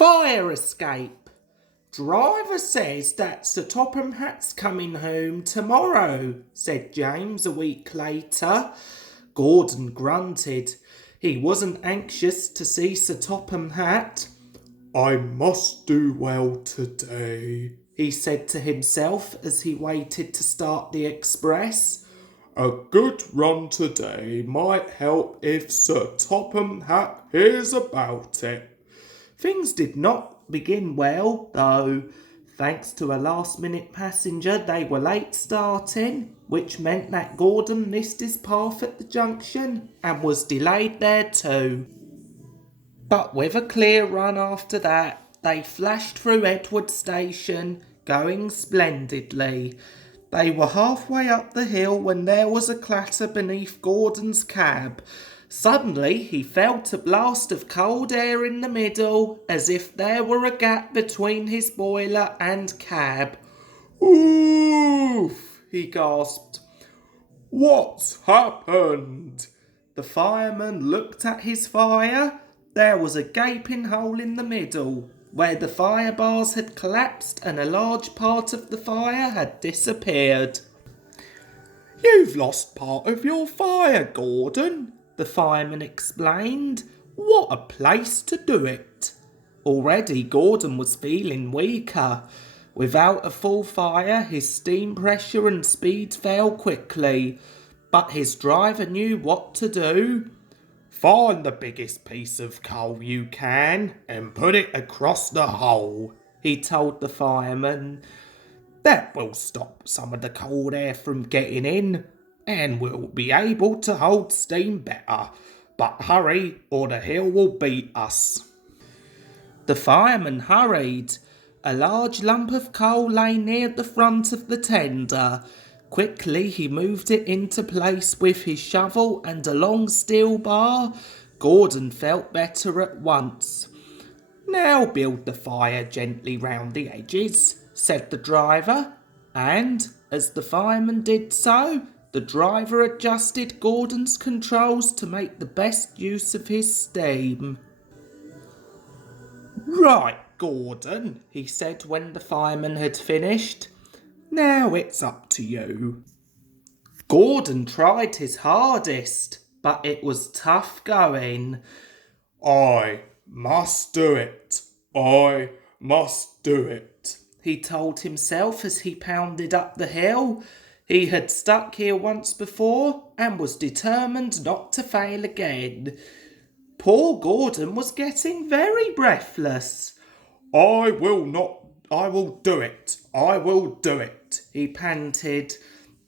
Fire escape. Driver says that Sir Topham Hatt's coming home tomorrow, said James a week later. Gordon grunted. He wasn't anxious to see Sir Topham Hatt. I must do well today, he said to himself as he waited to start the express. A good run today might help if Sir Topham Hatt hears about it. Things did not begin well, though. Thanks to a last-minute passenger, they were late starting, which meant that Gordon missed his path at the junction and was delayed there too. But with a clear run after that, they flashed through Edward Station, going splendidly. They were halfway up the hill when there was a clatter beneath Gordon's cab. Suddenly he felt a blast of cold air in the middle, as if there were a gap between his boiler and cab. Oof! He gasped. What's happened? The fireman looked at his fire. There was a gaping hole in the middle, where the fire bars had collapsed and a large part of the fire had disappeared. You've lost part of your fire, Gordon, the fireman explained. What a place to do it. Already Gordon was feeling weaker. Without a full fire, his steam pressure and speed fell quickly, but his driver knew what to do. Find the biggest piece of coal you can and put it across the hole, he told the fireman. That will stop some of the cold air from getting in, and we'll be able to hold steam better. But hurry, or the hill will beat us. The fireman hurried. A large lump of coal lay near the front of the tender. Quickly he moved it into place with his shovel and a long steel bar. Gordon felt better at once. Now build the fire gently round the edges, said the driver, and, as the fireman did so, the driver adjusted Gordon's controls to make the best use of his steam. Right, Gordon, he said when the fireman had finished. Now it's up to you. Gordon tried his hardest, but it was tough going. I must do it. I must do it, he told himself as he pounded up the hill. He had stuck here once before and was determined not to fail again. Poor Gordon was getting very breathless. I will do it, he panted,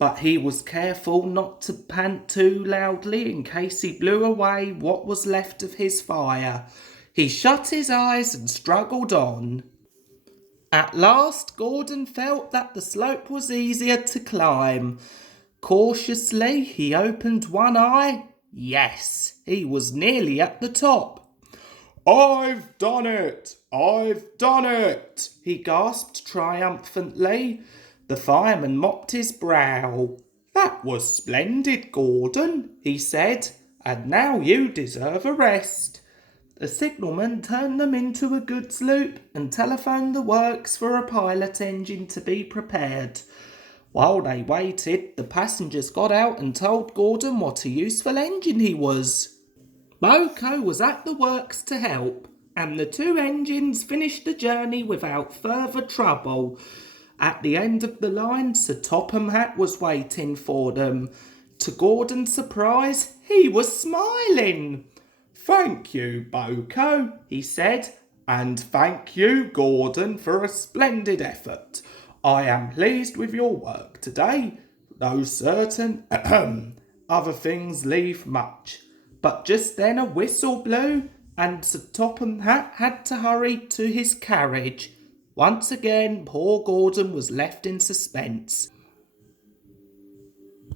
but he was careful not to pant too loudly in case he blew away what was left of his fire. He shut his eyes and struggled on. At last, Gordon felt that the slope was easier to climb. Cautiously, he opened one eye. Yes, he was nearly at the top. I've done it! I've done it! He gasped triumphantly. The fireman mopped his brow. That was splendid, Gordon, he said, and now you deserve a rest. The signalman turned them into a goods loop and telephoned the works for a pilot engine to be prepared. While they waited, the passengers got out and told Gordon what a useful engine he was. Boko was at the works to help, and the two engines finished the journey without further trouble. At the end of the line, Sir Topham Hatt was waiting for them. To Gordon's surprise, he was smiling. Thank you, Boko, he said, and thank you, Gordon, for a splendid effort. I am pleased with your work today, though certain other things leave much. But just then a whistle blew, and Sir Topham Hatt had to hurry to his carriage. Once again, poor Gordon was left in suspense.